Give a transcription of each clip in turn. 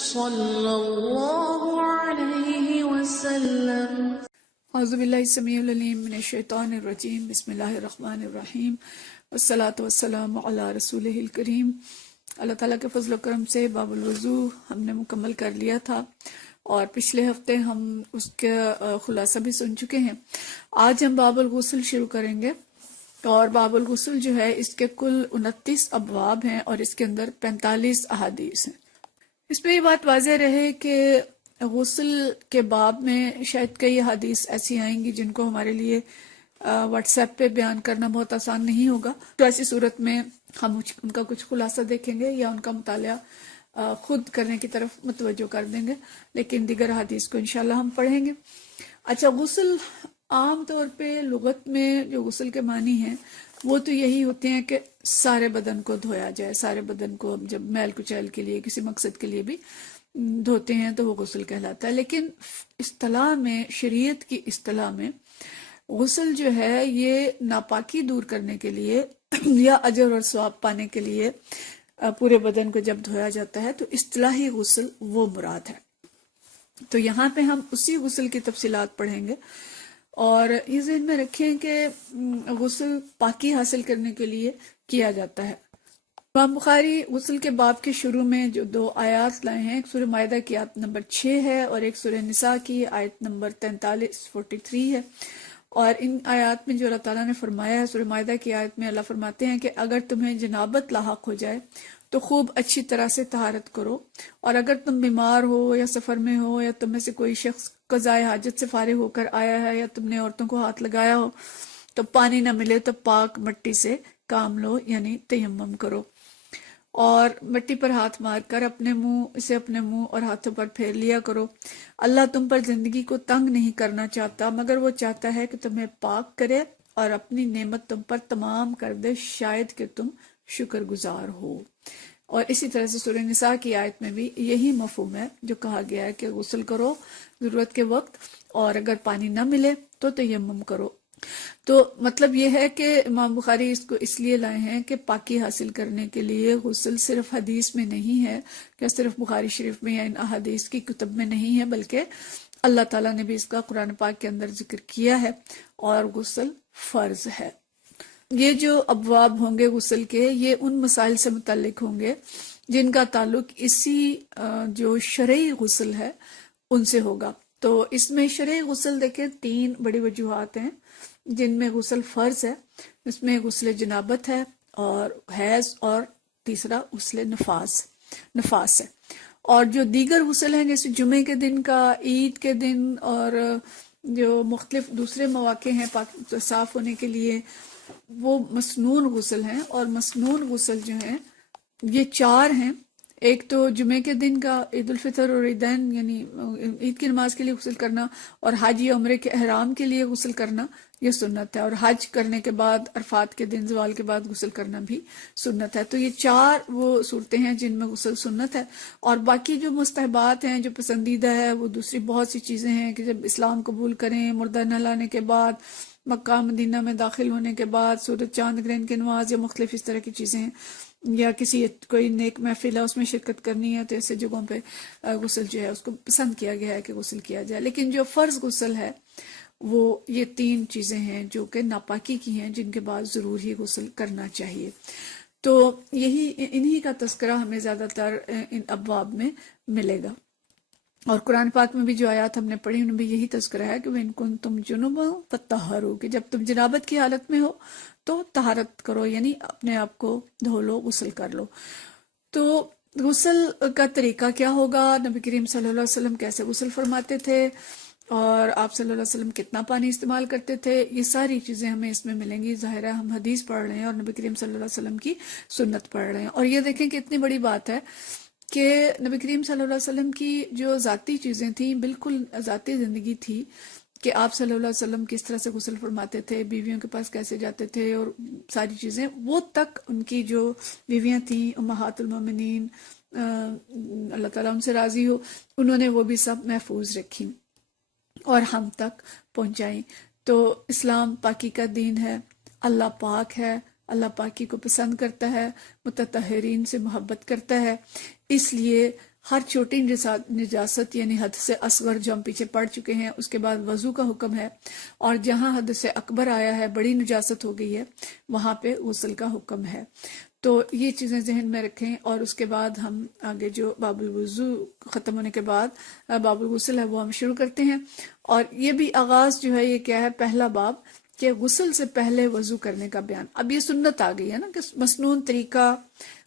صلی اللہ علیہ وسلم۔ اعوذ باللہ السمیع العلیم من الشیطان الرجیم، بسم اللہ الرحمن الرحیم، والصلاة والسلام علی رسولہ الکریم۔ اللہ تعالیٰ کے فضل و کرم سے باب الوضو ہم نے مکمل کر لیا تھا، اور پچھلے ہفتے ہم اس کا خلاصہ بھی سن چکے ہیں۔ آج ہم باب الغسل شروع کریں گے، اور باب الغسل جو ہے اس کے کل 29 ابواب ہیں، اور اس کے اندر 45 احادیث ہیں۔ اس میں یہ بات واضح رہے کہ غسل کے باب میں شاید کئی احادیث ایسی آئیں گی جن کو ہمارے لیے واٹس ایپ پہ بیان کرنا بہت آسان نہیں ہوگا، تو ایسی صورت میں ہم ان کا کچھ خلاصہ دیکھیں گے یا ان کا مطالعہ خود کرنے کی طرف متوجہ کر دیں گے، لیکن دیگر احادیث کو انشاءاللہ ہم پڑھیں گے۔ اچھا، غسل عام طور پہ لغت میں جو غسل کے معنی ہیں وہ تو یہی ہوتے ہیں کہ سارے بدن کو دھویا جائے، سارے بدن کو جب میل کچیل کے لیے کسی مقصد کے لیے بھی دھوتے ہیں تو وہ غسل کہلاتا ہے۔ لیکن اصطلاح میں، شریعت کی اصطلاح میں، غسل جو ہے یہ ناپاکی دور کرنے کے لیے یا اجر اور ثواب پانے کے لیے پورے بدن کو جب دھویا جاتا ہے تو اصطلاحی غسل وہ مراد ہے۔ تو یہاں پہ ہم اسی غسل کی تفصیلات پڑھیں گے، اور یہ ذہن میں رکھیں کہ غسل پاکی حاصل کرنے کے لیے کیا جاتا ہے۔ امام بخاری غسل کے باب کے شروع میں جو 2 آیات لائے ہیں، ایک سورہ مائدہ کی آیت نمبر 6 ہے اور ایک سورہ نساء کی آیت نمبر 43 ہے، اور ان آیات میں جو اللہ تعالیٰ نے فرمایا ہے، سورہ مائدہ کی آیت میں اللہ فرماتے ہیں کہ اگر تمہیں جنابت لاحق ہو جائے تو خوب اچھی طرح سے طہارت کرو، اور اگر تم بیمار ہو یا سفر میں ہو یا تم میں سے کوئی شخص قضائے حاجت سے فارغ ہو کر آیا ہے یا تم نے عورتوں کو ہاتھ لگایا ہو تو پانی نہ ملے تو پاک مٹی سے کام لو، یعنی تیمم کرو، اور مٹی پر ہاتھ مار کر اپنے منہ اور ہاتھوں پر پھیر لیا کرو۔ اللہ تم پر زندگی کو تنگ نہیں کرنا چاہتا، مگر وہ چاہتا ہے کہ تمہیں پاک کرے اور اپنی نعمت تم پر تمام کر دے، شاید کہ تم شکر گزار ہو۔ اور اسی طرح سے سورہ نساء کی آیت میں بھی یہی مفہوم ہے جو کہا گیا ہے کہ غسل کرو ضرورت کے وقت، اور اگر پانی نہ ملے تو تیمم کرو۔ تو مطلب یہ ہے کہ امام بخاری اس کو اس لیے لائے ہیں کہ پاکی حاصل کرنے کے لیے غسل صرف حدیث میں نہیں ہے، کہ صرف بخاری شریف میں یا ان احادیث کی کتب میں نہیں ہے، بلکہ اللہ تعالیٰ نے بھی اس کا قرآن پاک کے اندر ذکر کیا ہے، اور غسل فرض ہے۔ یہ جو ابواب ہوں گے غسل کے، یہ ان مسائل سے متعلق ہوں گے جن کا تعلق اسی جو شرعی غسل ہے ان سے ہوگا۔ تو اس میں شرعی غسل دیکھیں 3 بڑی وجوہات ہیں جن میں غسل فرض ہے۔ اس میں غسل جنابت ہے، اور حیض، اور تیسرا غسل نفاس ہے۔ اور جو دیگر غسل ہیں جیسے جمعے کے دن کا، عید کے دن، اور جو مختلف دوسرے مواقع ہیں صاف ہونے کے لیے، وہ مسنون غسل ہیں۔ اور مسنون غسل جو ہیں یہ 4 ہیں۔ ایک تو جمعے کے دن کا، عید الفطر اور عیدین یعنی عید کی نماز کے لیے غسل کرنا، اور حج یا عمرے کے احرام کے لیے غسل کرنا یہ سنت ہے، اور حج کرنے کے بعد عرفات کے دن زوال کے بعد غسل کرنا بھی سنت ہے۔ تو یہ 4 وہ صورتیں ہیں جن میں غسل سنت ہے، اور باقی جو مستحبات ہیں، جو پسندیدہ ہے، وہ دوسری بہت سی چیزیں ہیں کہ جب اسلام قبول کریں، مردہ نہلانے کے بعد، مکہ مدینہ میں داخل ہونے کے بعد، سورج چاند گرہن کی نماز، یا مختلف اس طرح کی چیزیں ہیں، یا کسی کوئی نیک محفل ہے اس میں شرکت کرنی ہے، تو ایسے جگہوں پہ غسل جو ہے اس کو پسند کیا گیا ہے کہ غسل کیا جائے۔ لیکن جو فرض غسل ہے وہ یہ 3 چیزیں ہیں جو کہ ناپاکی کی ہیں، جن کے بعد ضرور ہی غسل کرنا چاہیے۔ تو انہی کا تذکرہ ہمیں زیادہ تر ان ابواب میں ملے گا، اور قرآن پاک میں بھی جو آیات ہم نے پڑھی ان میں بھی یہی تذکرہ ہے کہ وَإِن كُنتُمْ جُنُبًا فَطَّهَّرُوا، کہ جب تم جنابت کی حالت میں ہو تو طہارت کرو، یعنی اپنے آپ کو دھو لو، غسل کر لو۔ تو غسل کا طریقہ کیا ہوگا، نبی کریم صلی اللہ علیہ وسلم کیسے غسل فرماتے تھے، اور آپ صلی اللہ علیہ وسلم کتنا پانی استعمال کرتے تھے، یہ ساری چیزیں ہمیں اس میں ملیں گی۔ ظاہر ہے ہم حدیث پڑھ رہے ہیں اور نبی کریم صلی اللہ علیہ وسلم کی سنت پڑھ رہے ہیں، اور یہ دیکھیں کہ اتنی بڑی بات ہے کہ نبی کریم صلی اللہ علیہ وسلم کی جو ذاتی چیزیں تھیں، بالکل ذاتی زندگی تھی کہ آپ صلی اللہ علیہ وسلم کس طرح سے غسل فرماتے تھے، بیویوں کے پاس کیسے جاتے تھے، اور ساری چیزیں وہ تک ان کی جو بیویاں تھیں امہات المومنین، اللہ تعالیٰ ان سے راضی ہو، انہوں نے وہ بھی سب محفوظ رکھی اور ہم تک پہنچائیں۔ تو اسلام پاکی کا دین ہے، اللہ پاک ہے، اللہ پاکی کو پسند کرتا ہے، متطہرین سے محبت کرتا ہے، اس لیے ہر چھوٹی نجاست یعنی حد سے اصغر جو ہم پیچھے پڑھ چکے ہیں، اس کے بعد وضو کا حکم ہے، اور جہاں حد سے اکبر آیا ہے، بڑی نجاست ہو گئی ہے، وہاں پہ غسل کا حکم ہے۔ تو یہ چیزیں ذہن میں رکھیں، اور اس کے بعد ہم آگے جو باب الوضو ختم ہونے کے بعد باب الغسل ہے وہ ہم شروع کرتے ہیں۔ اور یہ بھی آغاز جو ہے یہ کیا ہے، پہلا باب کہ غسل سے پہلے وضو کرنے کا بیان۔ اب یہ سنت آ گئی ہے نا کہ مسنون طریقہ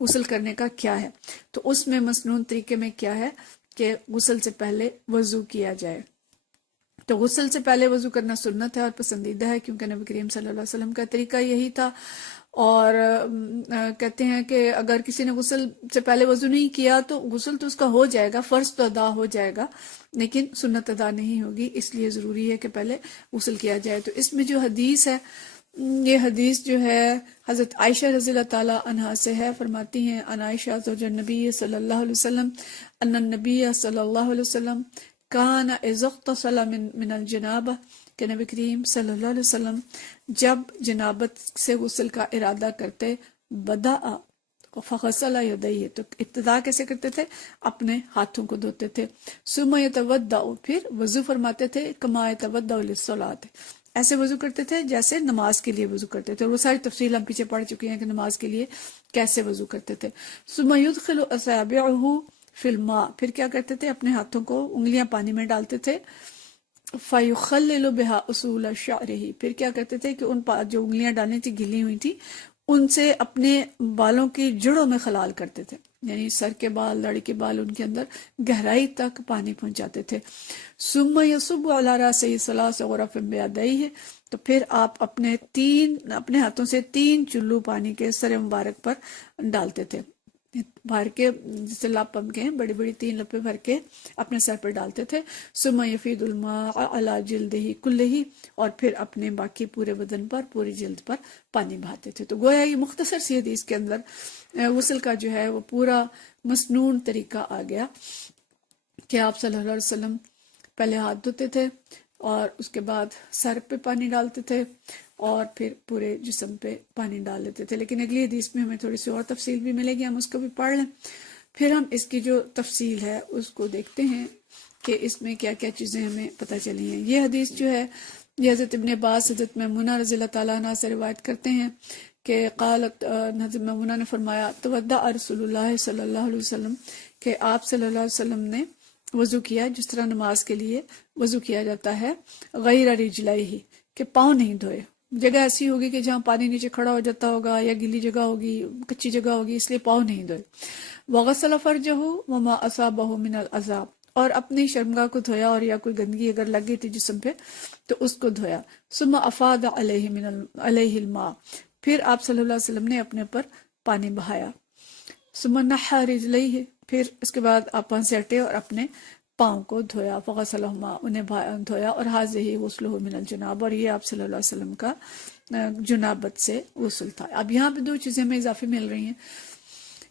غسل کرنے کا کیا ہے، تو اس میں مسنون طریقے میں کیا ہے کہ غسل سے پہلے وضو کیا جائے۔ تو غسل سے پہلے وضو کرنا سنت ہے اور پسندیدہ ہے، کیونکہ نبی کریم صلی اللہ علیہ وسلم کا طریقہ یہی تھا۔ اور کہتے ہیں کہ اگر کسی نے غسل سے پہلے وضو نہیں کیا تو غسل تو اس کا ہو جائے گا، فرض تو ادا ہو جائے گا، لیکن سنت ادا نہیں ہوگی، اس لیے ضروری ہے کہ پہلے غسل کیا جائے۔ تو اس میں جو حدیث ہے، یہ حدیث جو ہے حضرت عائشہ رضی اللہ تعالی عنہا سے ہے، فرماتی ہیں ان عائشہ زوج النبی صلی اللہ علیہ وسلم ان النبی صلی اللہ علیہ وسلم کان اذا اغتسل من الجنابہ، کہ نبی کریم صلی اللہ علیہ وسلم جب جنابت سے غسل کا ارادہ کرتے، بدأ فغسل یدیہ، تو ابتدا کیسے کرتے تھے، اپنے ہاتھوں کو دھوتے تھے، ثم یتودع، پھر وضو فرماتے تھے، کما یتودع للصلاۃ، ایسے وضو کرتے تھے جیسے نماز کے لیے وضو کرتے تھے۔ وہ ساری تفصیل ہم پیچھے پڑھ چکے ہیں کہ نماز کے لیے کیسے وضو کرتے تھے۔ ثم يدخل اصابعه فی الماء، پھر کیا کرتے تھے، اپنے ہاتھوں کو انگلیاں پانی میں ڈالتے تھے، فَيُخَلِّلُ بِهَا أُصُولَ شَعْرِهِ، پھر کیا کرتے تھے کہ ان جو انگلیاں ڈالنی تھی گلی ہوئی تھی ان سے اپنے بالوں کی جڑوں میں خلال کرتے تھے، یعنی سر کے بال، داڑھی کے بال، ان کے اندر گہرائی تک پانی پہنچاتے تھے۔ ثُمَّ يَصُبُّ عَلَى رَأْسِهِ ثَلَاثَ غُرَفٍ بِيَدَيْهِ، تو پھر آپ اپنے ہاتھوں سے 3 چلو پانی کے سر مبارک پر ڈالتے تھے، بھر کے، جسے لپ ہم کہیں، بڑی بڑی 3 لپیں بھر کے اپنے سر پر ڈالتے تھے۔ ثم یفید الماء علی جلدہ کلہ، اور پھر اپنے باقی پورے بدن پر، پوری جلد پر پانی بہاتے تھے۔ تو گویا یہ مختصر سی حدیث کے اندر غسل کا جو ہے وہ پورا مسنون طریقہ آ گیا کہ آپ صلی اللہ علیہ وسلم پہلے ہاتھ دھوتے تھے اور اس کے بعد سر پہ پانی ڈالتے تھے اور پھر پورے جسم پہ پانی ڈال لیتے تھے۔ لیکن اگلی حدیث میں ہمیں تھوڑی سی اور تفصیل بھی ملے گی، ہم اس کو بھی پڑھ لیں، پھر ہم اس کی جو تفصیل ہے اس کو دیکھتے ہیں کہ اس میں کیا کیا چیزیں ہمیں پتہ چلی ہیں۔ یہ حدیث جو ہے یہ حضرت ابن عباس، حضرت میمونہ رضی اللہ تعالیٰ عنہ سے روایت کرتے ہیں کہ قالت، حضرت میمونہ نے فرمایا، تودع رسول اللہ صلی اللہ علیہ وسلم، کہ آپ صلی اللہ علیہ وسلم نے وضو کیا جس طرح نماز کے لیے وضو کیا جاتا ہے، غیر رجلائہ، کہ پاؤں نہیں دھوئے۔ جگہ ایسی ہوگی کہ جہاں پانی نیچے کھڑا ہو جاتا ہوگا یا گیلی جگہ ہوگی، کچی جگہ ہوگی، اس لیے پاؤں نہیں دھوئے۔ وغسل فرجہ وما اصابہ من العذاب، اور اپنی شرمگاہ کو دھویا، اور یا کوئی گندگی اگر لگ گئی تھی جسم پہ تو اس کو دھویا۔ ثم افاض علیہ الماء، پھر آپ صلی اللہ علیہ وسلم نے اپنے پر پانی بہایا۔ ثم نحى رجلیہ، پھر اس کے بعد آپ وہاں سے ہٹے اور اپنے پاؤں کو دھویا، فغسلہما، انہیں دھویا، اور ھذہ غسلہ من الجناب، اور یہ آپ صلی اللہ علیہ وسلم کا جنابت سے غسل تھا۔ اب یہاں پہ 2 چیزیں ہمیں اضافی مل رہی ہیں،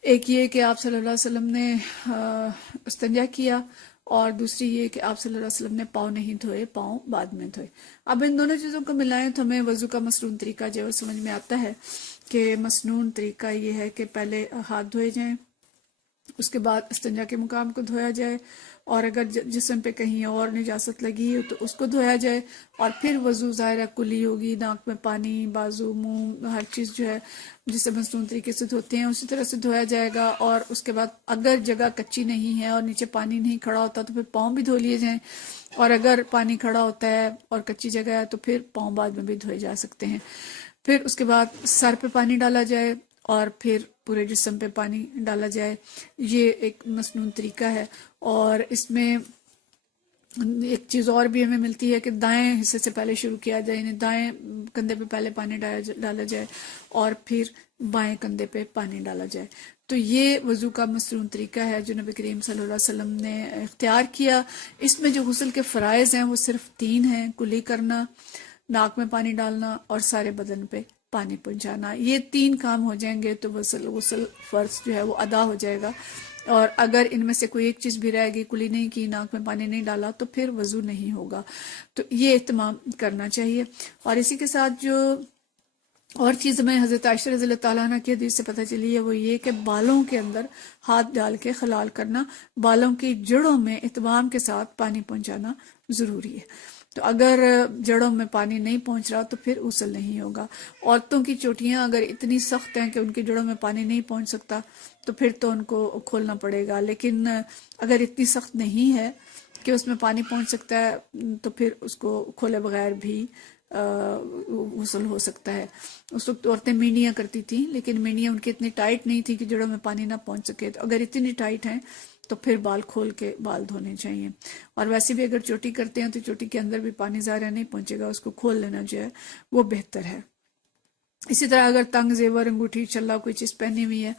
ایک یہ کہ آپ صلی اللہ علیہ وسلم نے استنجا کیا، اور دوسری یہ کہ آپ صلی اللہ علیہ وسلم نے پاؤں نہیں دھوئے، پاؤں بعد میں دھوئے۔ اب ان دونوں چیزوں کو ملائیں تو ہمیں وضو کا مسنون طریقہ جو ہے سمجھ میں آتا ہے کہ مسنون طریقہ یہ ہے کہ پہلے ہاتھ دھوئے جائیں، اس کے بعد استنجا کے مقام کو دھویا جائے، اور اگر جسم پہ کہیں اور نجاست لگی ہو تو اس کو دھویا جائے، اور پھر وضو ظاہرہ کلی ہوگی، ناک میں پانی، بازو، منہ، ہر چیز جو ہے جسے مسنون طریقے سے دھوتے ہیں اسی طرح سے دھویا جائے گا۔ اور اس کے بعد اگر جگہ کچی نہیں ہے اور نیچے پانی نہیں کھڑا ہوتا تو پھر پاؤں بھی دھو لیے جائیں، اور اگر پانی کھڑا ہوتا ہے اور کچی جگہ ہے تو پھر پاؤں بعد میں بھی دھوئے جا سکتے ہیں۔ پھر اس کے بعد سر پہ پانی ڈالا جائے اور پھر پورے جسم پہ پانی ڈالا جائے، یہ ایک مسنون طریقہ ہے۔ اور اس میں ایک چیز اور بھی ہمیں ملتی ہے کہ دائیں حصے سے پہلے شروع کیا جائے، یعنی دائیں کندھے پہ پہلے پانی ڈالا جائے اور پھر بائیں کندھے پہ پانی ڈالا جائے۔ تو یہ وضو کا مسنون طریقہ ہے جو نبی کریم صلی اللہ علیہ وسلم نے اختیار کیا۔ اس میں جو غسل کے فرائض ہیں وہ صرف 3 ہیں، کلی کرنا، ناک میں پانی ڈالنا، اور سارے بدن پہ پانی پہنچانا۔ یہ 3 کام ہو جائیں گے تو غسل فرض جو ہے وہ ادا ہو جائے گا، اور اگر ان میں سے کوئی ایک چیز بھی رہ گئی، کلی نہیں کی، ناک میں پانی نہیں ڈالا، تو پھر وضو نہیں ہوگا۔ تو یہ اہتمام کرنا چاہیے۔ اور اسی کے ساتھ جو اور چیز ہمیں حضرت عائشہ رضی اللہ تعالیٰ عنہ کی حدیث سے پتہ چلی ہے وہ یہ کہ بالوں کے اندر ہاتھ ڈال کے خلال کرنا، بالوں کی جڑوں میں اہتمام کے ساتھ پانی پہنچانا ضروری ہے۔ تو اگر جڑوں میں پانی نہیں پہنچ رہا تو پھر غسل نہیں ہوگا۔ عورتوں کی چوٹیاں اگر اتنی سخت ہیں کہ ان کی جڑوں میں پانی نہیں پہنچ سکتا تو پھر تو ان کو کھولنا پڑے گا، لیکن اگر اتنی سخت نہیں ہے کہ اس میں پانی پہنچ سکتا ہے تو پھر اس کو کھولے بغیر بھی غسل ہو سکتا ہے۔ اس وقت عورتیں مینیاں کرتی تھیں، لیکن مینیاں ان کی اتنی ٹائٹ نہیں تھی کہ جڑوں میں پانی نہ پہنچ سکے، تو اگر اتنی ٹائٹ ہیں تو پھر بال کھول کے بال دھونے چاہیے۔ اور ویسے بھی اگر چوٹی کرتے ہیں تو چوٹی کے اندر بھی پانی ظاہر نہیں پہنچے گا، اس کو کھول لینا جو ہے وہ بہتر ہے۔ اسی طرح اگر تنگ زیور، انگوٹھی، چھلا کوئی چیز پہنی ہوئی ہے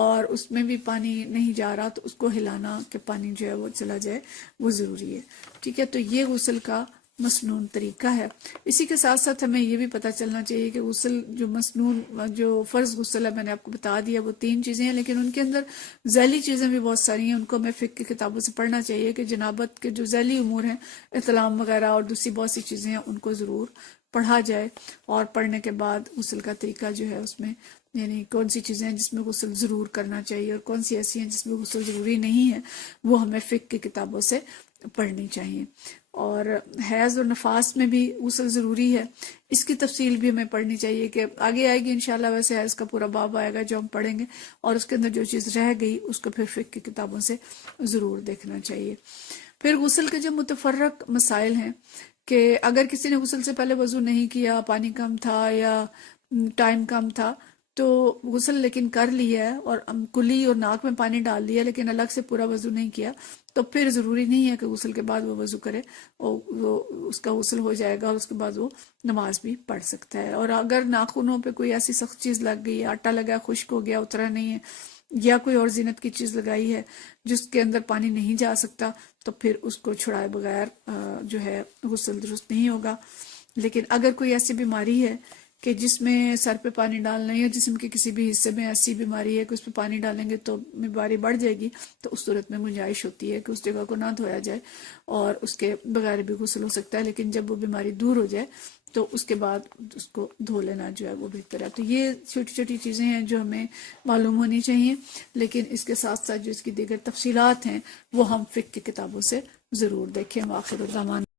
اور اس میں بھی پانی نہیں جا رہا تو اس کو ہلانا کہ پانی جو ہے وہ چلا جائے وہ ضروری ہے، ٹھیک ہے۔ تو یہ غسل کا مسنون طریقہ ہے۔ اسی کے ساتھ ساتھ ہمیں یہ بھی پتہ چلنا چاہیے کہ غسل جو مسنون جو فرض غسل ہے میں نے آپ کو بتا دیا وہ 3 چیزیں ہیں، لیکن ان کے اندر ذیلی چیزیں بھی بہت ساری ہیں، ان کو ہمیں فقہ کی کتابوں سے پڑھنا چاہیے کہ جنابت کے جو ذیلی امور ہیں، احتلام وغیرہ اور دوسری بہت سی چیزیں ہیں، ان کو ضرور پڑھا جائے۔ اور پڑھنے کے بعد غسل کا طریقہ جو ہے اس میں یعنی کون سی چیزیں ہیں جس میں غسل ضرور کرنا چاہیے اور کون سی ایسی ہیں جس میں غسل ضروری نہیں ہے، وہ ہمیں فقہ کی کتابوں سے پڑھنی چاہیے۔ اور حیض اور نفاس میں بھی غسل ضروری ہے، اس کی تفصیل بھی ہمیں پڑھنی چاہیے کہ آگے آئے گی انشاءاللہ، ویسے حیض کا پورا باب آئے گا جو ہم پڑھیں گے، اور اس کے اندر جو چیز رہ گئی اس کو پھر فقہ کی کتابوں سے ضرور دیکھنا چاہیے۔ پھر غسل کے جو متفرق مسائل ہیں کہ اگر کسی نے غسل سے پہلے وضو نہیں کیا، پانی کم تھا یا ٹائم کم تھا، تو غسل لیکن کر لیا ہے اور کلی اور ناک میں پانی ڈال دیا لیکن الگ سے پورا وضو نہیں کیا، تو پھر ضروری نہیں ہے کہ غسل کے بعد وہ وضو کرے، اور وہ اس کا غسل ہو جائے گا اور اس کے بعد وہ نماز بھی پڑھ سکتا ہے۔ اور اگر ناخنوں پہ کوئی ایسی سخت چیز لگ گئی، آٹا لگا، خشک ہو گیا، اترا نہیں ہے، یا کوئی اور زینت کی چیز لگائی ہے جس کے اندر پانی نہیں جا سکتا، تو پھر اس کو چھڑائے بغیر جو ہے غسل درست نہیں ہوگا۔ لیکن اگر کوئی ایسی بیماری ہے کہ جس میں سر پہ پانی ڈالنا یا جسم کے کسی بھی حصے میں ایسی بیماری ہے کہ اس پہ پانی ڈالیں گے تو بیماری بڑھ جائے گی، تو اس صورت میں گنجائش ہوتی ہے کہ اس جگہ کو نہ دھویا جائے اور اس کے بغیر بھی غسل ہو سکتا ہے، لیکن جب وہ بیماری دور ہو جائے تو اس کے بعد اس کو دھو لینا جو ہے وہ بہتر ہے۔ تو یہ چھوٹی چھوٹی چیزیں ہیں جو ہمیں معلوم ہونی چاہیے، لیکن اس کے ساتھ ساتھ جو اس کی دیگر تفصیلات ہیں وہ ہم فقہ کی کتابوں سے ضرور دیکھیں۔ وآخر الدعوانا